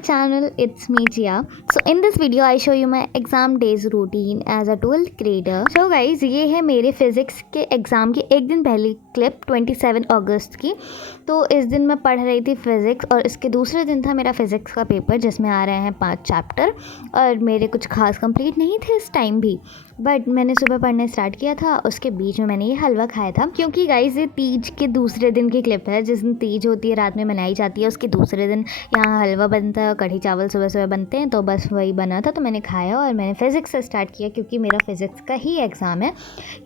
channel, it's me Jia. So in this video I show you my exam days routine as a 12th grader. So guys, ये है मेरे physics के exam की एक दिन पहली क्लिप 27 अगस्त की। तो इस दिन मैं पढ़ रही थी फ़िज़िक्स और इसके दूसरे दिन था मेरा फ़िज़िक्स का पेपर जिसमें आ रहे हैं 5 चैप्टर और मेरे कुछ खास कंप्लीट नहीं थे इस टाइम भी, बट मैंने सुबह पढ़ने स्टार्ट किया था। उसके बीच में मैंने ये हलवा खाया था क्योंकि गाइस ये तीज के दूसरे दिन की क्लिप है। जिस दिन तीज होती है रात में मनाई जाती है, उसके दूसरे दिन यहाँ हलवा बनता है, कढ़ी चावल सुबह सुबह बनते हैं, तो बस वही बना था तो मैंने खाया और मैंने फ़िज़िक्स से स्टार्ट किया क्योंकि मेरा फ़िज़िक्स का ही एग्ज़ाम है।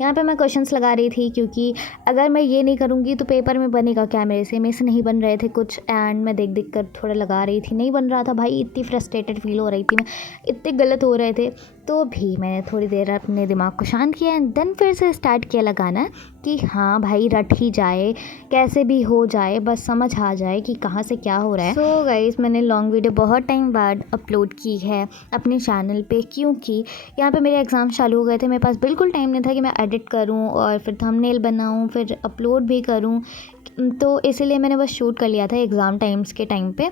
यहाँ पे मैं क्वेश्चंस लगा रही थी क्योंकि अगर मैं ये नहीं करूँगी तो पेपर में बनेगा क्या मेरे से नहीं बन रहे थे कुछ, एंड मैं देख कर थोड़ा लगा रही थी, नहीं बन रहा था भाई। इतनी फ्रस्ट्रेटेड फील हो रही थी मैं, इतने गलत हो रहे थे। तो भी मैंने थोड़ी देर अपने दिमाग को शांत किया एंड देन फिर से स्टार्ट किया लगाना कि हाँ भाई रट ही जाए, कैसे भी हो जाए, बस समझ आ जाए कि कहाँ से क्या हो रहा है। सो गाइस, मैंने लॉन्ग वीडियो बहुत टाइम बाद अपलोड की है अपने चैनल पे क्योंकि यहाँ पे मेरे एग्ज़ाम चालू हो गए थे। मेरे पास बिल्कुल टाइम नहीं था कि मैं एडिट करूँ और फिर थंबनेल बनाऊँ फिर अपलोड भी करूँ, तो इसीलिए मैंने बस शूट कर लिया था एग्ज़ाम टाइम्स के टाइम पे।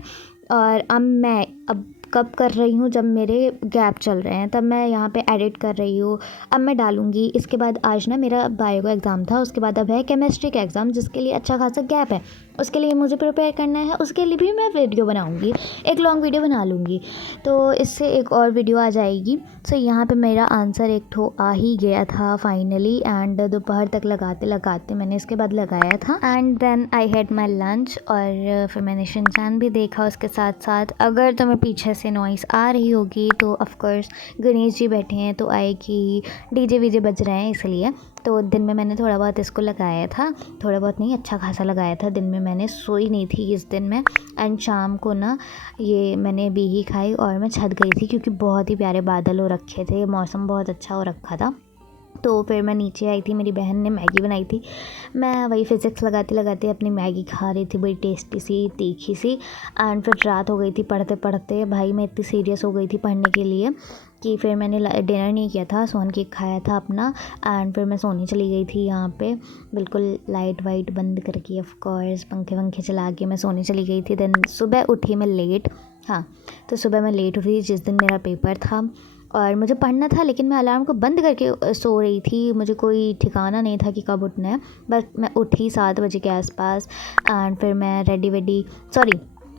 और अब कब कर रही हूँ, जब मेरे गैप चल रहे हैं तब मैं यहाँ पे एडिट कर रही हूँ। अब मैं डालूँगी। इसके बाद आज ना मेरा बायो का एग्ज़ाम था, उसके बाद अब है केमिस्ट्री का एग्ज़ाम जिसके लिए अच्छा खासा गैप है, उसके लिए मुझे प्रिपेयर करना है। उसके लिए भी मैं वीडियो बनाऊँगी, एक लॉन्ग वीडियो बना लूँगी, तो इससे एक और वीडियो आ जाएगी। सो यहाँ पे मेरा आंसर एक ठो आ ही गया था फाइनली, एंड दोपहर तक लगाते लगाते मैंने इसके बाद लगाया था and then I had my lunch. और फिर मैंने शिनचैन भी देखा उसके साथ साथ। अगर तुम्हें पीछे से नॉइस आ रही होगी तो ऑफकोर्स गणेश जी बैठे हैं तो आएगी, डीजे वीजे बज रहे हैं इसलिए। तो दिन में मैंने थोड़ा बहुत इसको लगाया था, थोड़ा बहुत नहीं अच्छा खासा लगाया था। दिन में मैंने सोई नहीं थी इस दिन में, एंड शाम को ना ये मैंने बीही खाई और मैं छत गई थी क्योंकि बहुत ही प्यारे बादल हो रखे थे, मौसम बहुत अच्छा हो रखा था। तो फिर मैं नीचे आई थी, मेरी बहन ने मैगी बनाई थी, मैं वही फ़िज़िक्स लगाते लगाते अपनी मैगी खा रही थी, बड़ी टेस्टी सी तीखी सी। एंड फिर रात हो गई थी पढ़ते पढ़ते, भाई मैं इतनी सीरियस हो गई थी पढ़ने के लिए कि फिर मैंने डिनर नहीं किया था, सोन केक खाया था अपना, एंड फिर मैं सोने चली गई थी। यहाँ पे बिल्कुल लाइट वाइट बंद करके, ऑफ कोर्स पंखे वंखे चला के मैं सोने चली गई थी। देन सुबह उठी मैं लेट, हाँ तो सुबह मैं लेट उठी जिस दिन मेरा पेपर था और मुझे पढ़ना था, लेकिन मैं अलार्म को बंद करके सो रही थी, मुझे कोई ठिकाना नहीं था कि कब उठना है। बस मैं उठी 7 बजे के आसपास एंड फिर मैं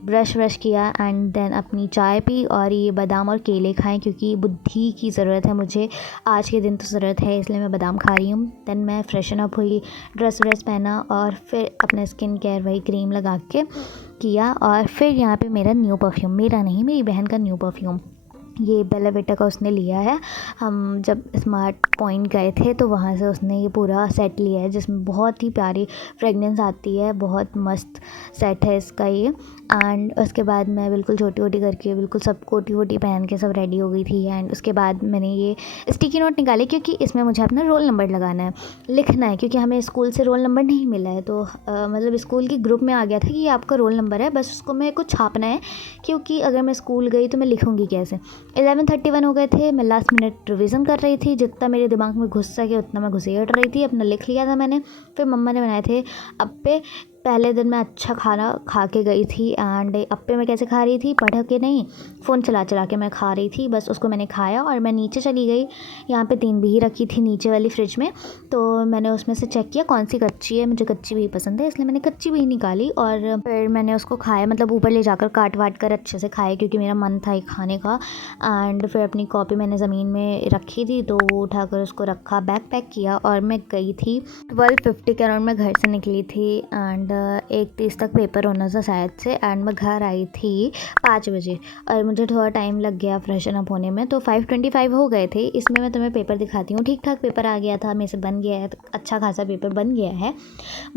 ब्रश व्रश किया एंड देन अपनी चाय पी और ये बादाम और केले खाएं क्योंकि बुद्धि की ज़रूरत है मुझे आज के दिन, तो ज़रूरत है इसलिए मैं बादाम खा रही हूँ। देन मैं फ्रेशन अप हुई, ड्रेस व्रेस पहना और फिर अपना स्किन केयर वही क्रीम लगा के किया। और फिर यहाँ पे मेरा न्यू परफ्यूम, मेरा नहीं मेरी बहन का न्यू परफ्यूम, ये बेला विटा का उसने लिया है। हम जब स्मार्ट पॉइंट गए थे तो वहाँ से उसने ये पूरा सेट लिया है जिसमें बहुत ही प्यारी फ्रेगनेंस आती है, बहुत मस्त सेट है इसका ये। एंड उसके बाद मैं बिल्कुल छोटी वोटी करके बिल्कुल सब कोटी वोटी पहन के सब रेडी हो गई थी। एंड उसके बाद मैंने ये स्टिकी नोट निकाले क्योंकि इसमें मुझे अपना रोल नंबर लगाना है, लिखना है, क्योंकि हमें स्कूल से रोल नंबर नहीं मिला है। तो मतलब स्कूल की ग्रुप में आ गया था कि ये आपका रोल नंबर है, बस उसको मेरे को छापना है क्योंकि अगर मैं स्कूल गई तो मैं लिखूँगी कैसे। 11:31 हो गए थे, मैं लास्ट मिनट रिवीजन कर रही थी, जितना मेरे दिमाग में घुस सके उतना मैं घुसेड़ रही थी, अपना लिख लिया था मैंने। फिर मम्मा ने बनाए थे अप्पे, पहले दिन मैं अच्छा खाना खा के गई थी एंड अप्पे मैं कैसे खा रही थी, पढ़ के नहीं, फ़ोन चला चला के मैं खा रही थी। बस उसको मैंने खाया और मैं नीचे चली गई। यहाँ पे 3 बिही रखी थी नीचे वाली फ्रिज में, तो मैंने उसमें से चेक किया कौन सी कच्ची है, मुझे कच्ची बिही पसंद है इसलिए मैंने कच्ची बिही निकाली और फिर मैंने उसको खाया, मतलब ऊपर ले जाकर काट वाट कर अच्छे से खाया क्योंकि मेरा मन था खाने का। एंड फिर अपनी कॉपी मैंने ज़मीन में रखी थी तो वो उठाकर उसको रखा, बैग पैक किया और मैं गई थी 12:50 के अराउंड मैं घर से निकली थी एंड 1:30 तक पेपर होना था शायद से। एंड मैं घर आई थी 5 बजे और मुझे थोड़ा टाइम लग गया फ्रेशन अप होने में, तो 5:25 हो गए थे। इसमें मैं तुम्हें पेपर दिखाती हूँ। ठीक ठाक पेपर आ गया था, मेरे से बन गया है, अच्छा खासा पेपर बन गया है।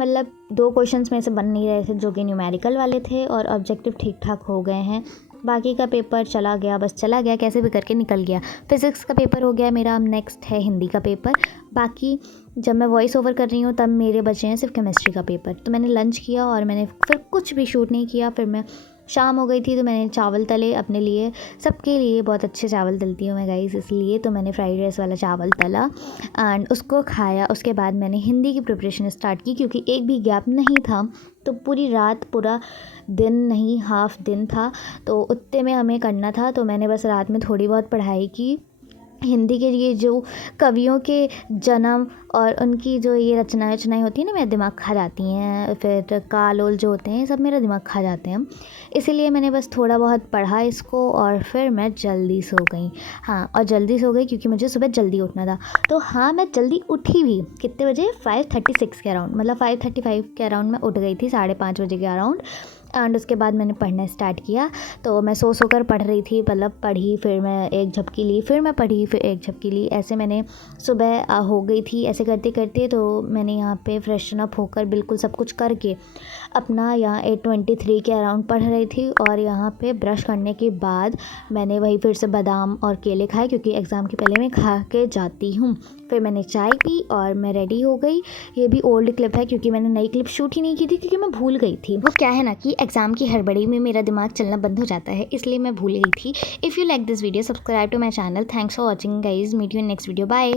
मतलब 2 क्वेश्चंस में से बन नहीं रहे थे जो कि न्यूमेरिकल वाले थे और ऑब्जेक्टिव ठीक ठाक हो गए हैं। बाकी का पेपर चला गया, बस चला गया, कैसे भी करके निकल गया। फिज़िक्स का पेपर हो गया मेरा, अब नेक्स्ट है हिंदी का पेपर। बाकी जब मैं वॉइस ओवर कर रही हूँ तब मेरे बचे हैं सिर्फ केमिस्ट्री का पेपर। तो मैंने लंच किया और मैंने फिर कुछ भी शूट नहीं किया, फिर मैं शाम हो गई थी तो मैंने चावल तले अपने लिए, सबके लिए बहुत अच्छे चावल तलती हूँ मैं गाइस, इसलिए तो मैंने फ्राइड राइस वाला चावल तला एंड उसको खाया। उसके बाद मैंने हिंदी की प्रिपरेशन स्टार्ट की क्योंकि एक भी गैप नहीं था, तो पूरी रात, पूरा दिन नहीं, हाफ दिन था, तो उतने में हमें करना था। तो मैंने बस रात में थोड़ी बहुत पढ़ाई की हिंदी के लिए, जो कवियों के जन्म और उनकी जो ये रचनाएँ होती हैं ना, मेरा दिमाग खा जाती हैं, फिर काल ओल जो होते हैं सब मेरा दिमाग खा जाते हैं, इसीलिए मैंने बस थोड़ा बहुत पढ़ा इसको और फिर मैं जल्दी सो गई। हाँ, और जल्दी सो गई क्योंकि मुझे सुबह जल्दी उठना था। तो हाँ, मैं जल्दी उठी भी, कितने बजे, 5:36 के अराउंड, मतलब 5:35 के अराउंड मैं उठ गई थी, 5:30 बजे के अराउंड। एंड उसके बाद मैंने पढ़ना स्टार्ट किया। तो मैं सो कर पढ़ रही थी, मतलब पढ़ी, फिर मैं एक झपकी ली, फिर मैं पढ़ी, फिर एक झपकी ली, ऐसे मैंने सुबह हो गई थी। ऐसे करते करते तो मैंने यहाँ पे फ्रेशन अप होकर बिल्कुल सब कुछ करके अपना यहाँ 8:23 के अराउंड पढ़ रही थी। और यहाँ पे ब्रश करने के बाद मैंने वही फिर से बादाम और केले खाए क्योंकि एग्ज़ाम के पहले मैं खा के जाती हूँ। फिर मैंने चाय पी और मैं रेडी हो गई। ये भी ओल्ड क्लिप है क्योंकि मैंने नई क्लिप शूट ही नहीं की थी क्योंकि मैं भूल गई थी। वो क्या है ना कि एग्ज़ाम की हड़बड़ी में मेरा दिमाग चलना बंद हो जाता है, इसलिए मैं भूल गई थी। If you like this video, subscribe to my channel. Thanks for watching guys, meet you in next video, bye.